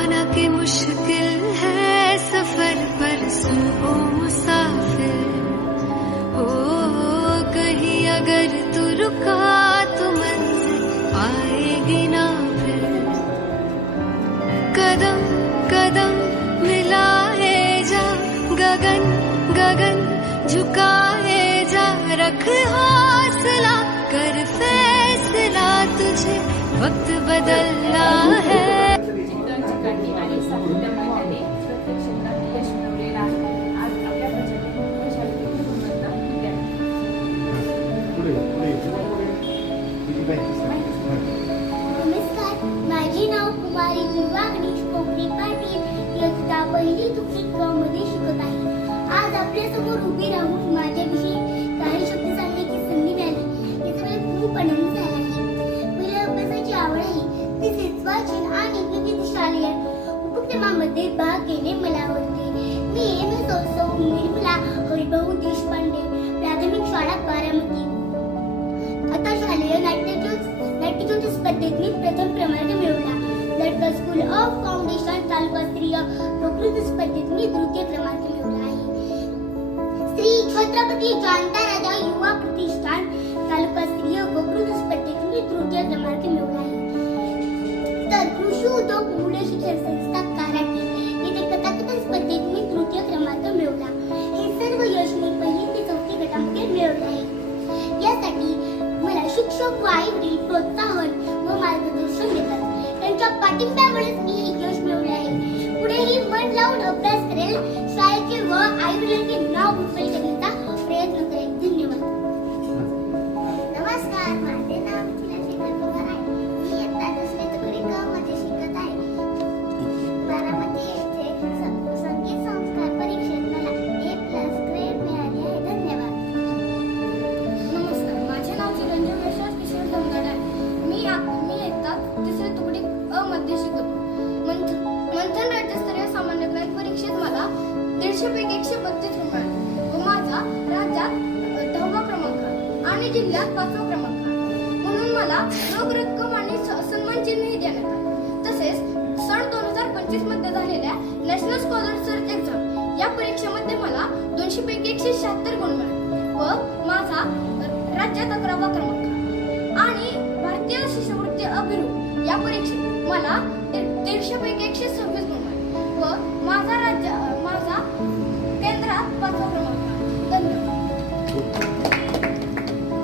माना कि मुश्किल है सफर पर सुन ओ मुसाफिर, ओ कहीं अगर तू रुका तो मंजिल आएगी ना फिर। कदम कदम मिलाए जा, गगन गगन झुकाए जा, रख हौसला कर फैसला, तुझे वक्त बदलना है। नमस्कार, माझे नाव कुमारी दुर्वा गणेश कोकणे पाटील, इयत्ता पहिली तुकडी क मध्ये शिकत आहे. आज आपल्यासमोर उभी राहून माझ्याविषयी काही शब्द सांगण्याची संधी मिळाली, याचा मला खूप आनंद झाला आहे. मला अभ्यासाची आवड आहे, तसेच वाचन आणि विविध शालेय उपक्रमांमध्ये भाग घेणे मला आवडते. मी सौ निर्मला हरिभाऊ देशपांडे, प्राथमिक शाळा बारामती. आता शालेय नाट्यज्योती स्पर्धेत मी प्रथम क्रमांक मिळवला. लडका स्कूल ऑफ फाउंडेशन तालुकास्तरीय वक्तृत्व स्पर्धेत मी तृतीय क्रमांक मिळवला आहे. श्री छत्रपती जाणता राजा युवा प्रतिष्ठान तालुकास्तरीय वक्तृत्व स्पर्धेत मी तृतीय क्रमांक मिळवला आहे. तर कृषी उद्योग मुले शिक्षण संस्था कराटे येथे कथाकथन स्पर्धेत मी तृतीय क्रमांक मिळवला. हे सर्व यश मी पहिली ते चौथी गटामध्ये मिळवले आहे. यासाठी मला शिक्षक व आई-वडील प्रोत्साहन व मार्गदर्शन देतात. त्यांच्या पाठिंब्यामुळेच मी हे यश मिळवले आहे. पुढेही मन लावून अभ्यास करेल, शाळेचे व आई-वडिलांचे नाव उज्ज्वल करण्याचा प्रयत्न करेल. धन्यवाद. नमस्कार, माझे नाव शेखर पवार आहे. मी इयत्ता दुसरी तुकडी क मध्ये शिकत आहे. बारामती येथे संगीत संस्कार परीक्षेत मला A+ ग्रेड मिळाले आहे. धन्यवाद. नमस्कार, माझे नाव चिरंजीव यशवंत किशोर धनगड आहे. मी इयत्ता तिसरी तुकडी अ मध्ये शिकतो. मंथन राज्यस्तरीय सामान्य ज्ञान परीक्षेत मला 150 पैकी 132 मिळाले व माझा राज्यात 10वा क्रमांक आणि जिल्ह्यात 5वा क्रमांक आहे. म्हणून मला रोख रक्कम आणि सन्मान चिन्हही देण्यात आले. तसेच सन 2025 मध्ये झालेल्या नॅशनल स्कॉलर सर्च एक्झाम या परीक्षेमध्ये मला 200 पैकी 176 गुण मिळाले व माझा राज्यात 11वा क्रमांक आणि भारतीय शिष्यवृत्ती अभिरूप या परीक्षेत मला 150 पैकी 126 गुण मिळाले व माझा केंद्रात 5वा क्रमांक. धन्यवाद.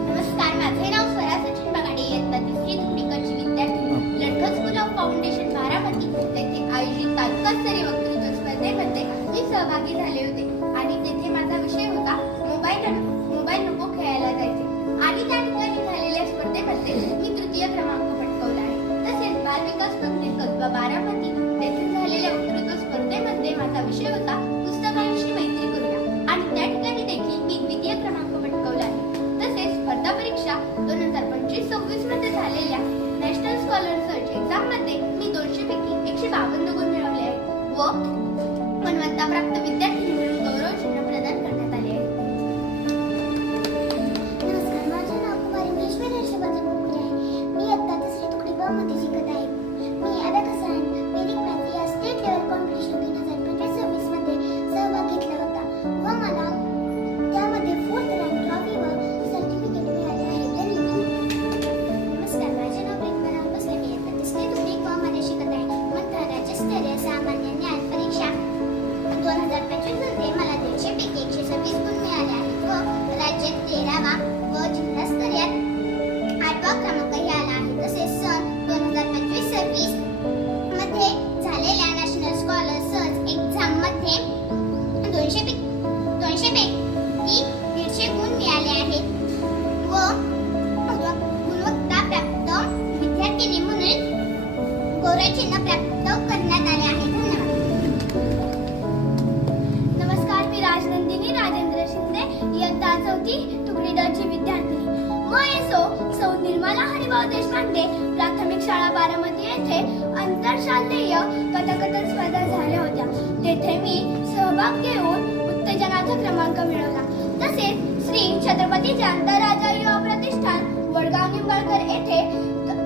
नमस्कार, माझे नाव स्वरा सचिन बगाडे, इयत्ता तिसरी तुकडी कडची विद्यार्थी. लडका स्कूल ऑफ फाउंडेशन बारामती येथे आयोजित तालुकास्तरीय वक्तृत्व स्पर्धेमध्ये मी सहभागी झाले होते आणि तेथे माझा विषय होता मोबाईल नको खेळायला जायचे. आणि त्या ठिकाणी झालेल्या स्पर्धेमध्ये मी तृतीय क्रमांक पटकावला आहे. तसेच बालविकास प्रकल्प कसबा बारामती येथे झालेल्या वक्तृत्व स्पर्धेमध्ये माझा विषय होता पुस्तकांशी मैत्री करूया आणि त्या ठिकाणी देखील मी द्वितीय क्रमांक पटकावला आहे. तसेच स्पर्धा परीक्षा 2025-26 मध्ये झालेल्या नॅशनल स्कॉलर सर्च एक्झाम मध्ये मी 200 पैकी 152 गुण मिळवले आहेत व गुणवत्ताप्राप्त विद्यार्थी म्हणून गौरव चिन्ह प्रदान करण्यात आले आहे. नमस्कार, माझे नाव कुमारी महेश्वरी हर्षवर्धन बोगरे आहे. मी इयत्ता तिसरी तुकडी ब मध्ये शिकत आहे. मी अबॅकस आणि वैदिक मॅथ या स्टेट लेवल कॉम्पिटिशन 2025-26 मध्ये सहभाग घेतला होता व मला त्यामध्ये 4th रँक ट्रॉफी व सर्टिफिकेट मिळाले आहे. धन्यवाद. नमस्कार, माझे नाव प्रेरणा बसले. मी इयत्ता तिसरी तुकडी क मध्ये शिकत आहे. मंत्र राज्यस्तरीय सामान्य ज्ञान परीक्षा 2025 मध्ये मला 150 पैकी 126 गुण मिळाले आहेत व राज्यात 13वा व जिल्हास्तरीय 8वा क्रमांकही आला आहे. तसेच सन 2025-26 मध्ये झालेल्या नॅशनल स्कॉलर सर्च एक्झाम मध्ये 200 पैकी 150 गुण मिळाले आहेत व गुणवत्ताप्राप्त विद्यार्थिनी म्हणून गौरव चिन्ह प्राप्त करण्यात आले आहे. धन्यवाद. नमस्कार, मी राजनंदिनी राजेंद्र शिंदे, इयत्ता 4थी तुकडी ड ची विद्यार्थिनी. सौ निर्मला हरिभाऊ देशपांडे, प्राथमिक शाळा बारामती येथे आंतरशालेय कथाकथन स्पर्धा झाल्या होत्या. तेथे मी सहभाग घेऊन उत्तेजनाचा क्रमांक मिळवला. तसेच श्री छत्रपती जाणता राजा युवा प्रतिष्ठान वडगाव निंबाळकर येथे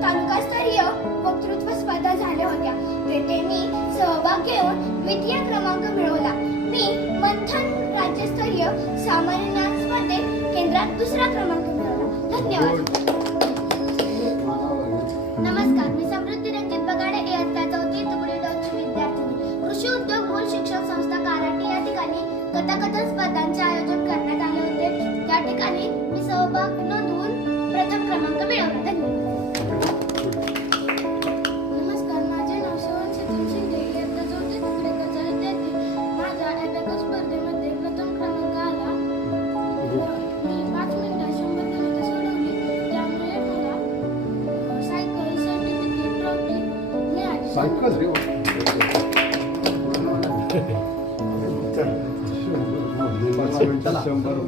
तालुकास्तरीय वक्तृत्व स्पर्धा झाल्या होत्या. तेथे मी सहभाग घेऊन द्वितीय क्रमांक मिळवला. मी मंथन राज्यस्तरीय सामान्य ज्ञान स्पर्धेत केंद्रात दुसरा क्रमांक मिळवला. धन्यवाद. नमस्कार, मी समृद्धी रंजित बगाडे, इयत्ता 4वी तुकडी डॉची विद्यार्थिनी. कृषी उद्योग मूल शिक्षण संस्था काराटी या ठिकाणी कथाकथन स्पर्धांचे आयोजन करण्यात आले होते. त्या ठिकाणी मी सहभाग नोंदवून प्रथम क्रमांक मिळवला. धन्यवाद. नमस्कार, माझे नाव श्रवण शीतल शिंदे, इयत्ता 4वी तुकडी कचा विद्यार्थी. माझा ॲबॅकस स्पर्धेमध्ये प्रथम क्रमांक आला. मी 5 मिनिटात 100 गणितं सोडवली. त्यामुळे मला सायकल, सर्टिफिकेट, ट्रॉफी मिळाली. सायकल रे चला 100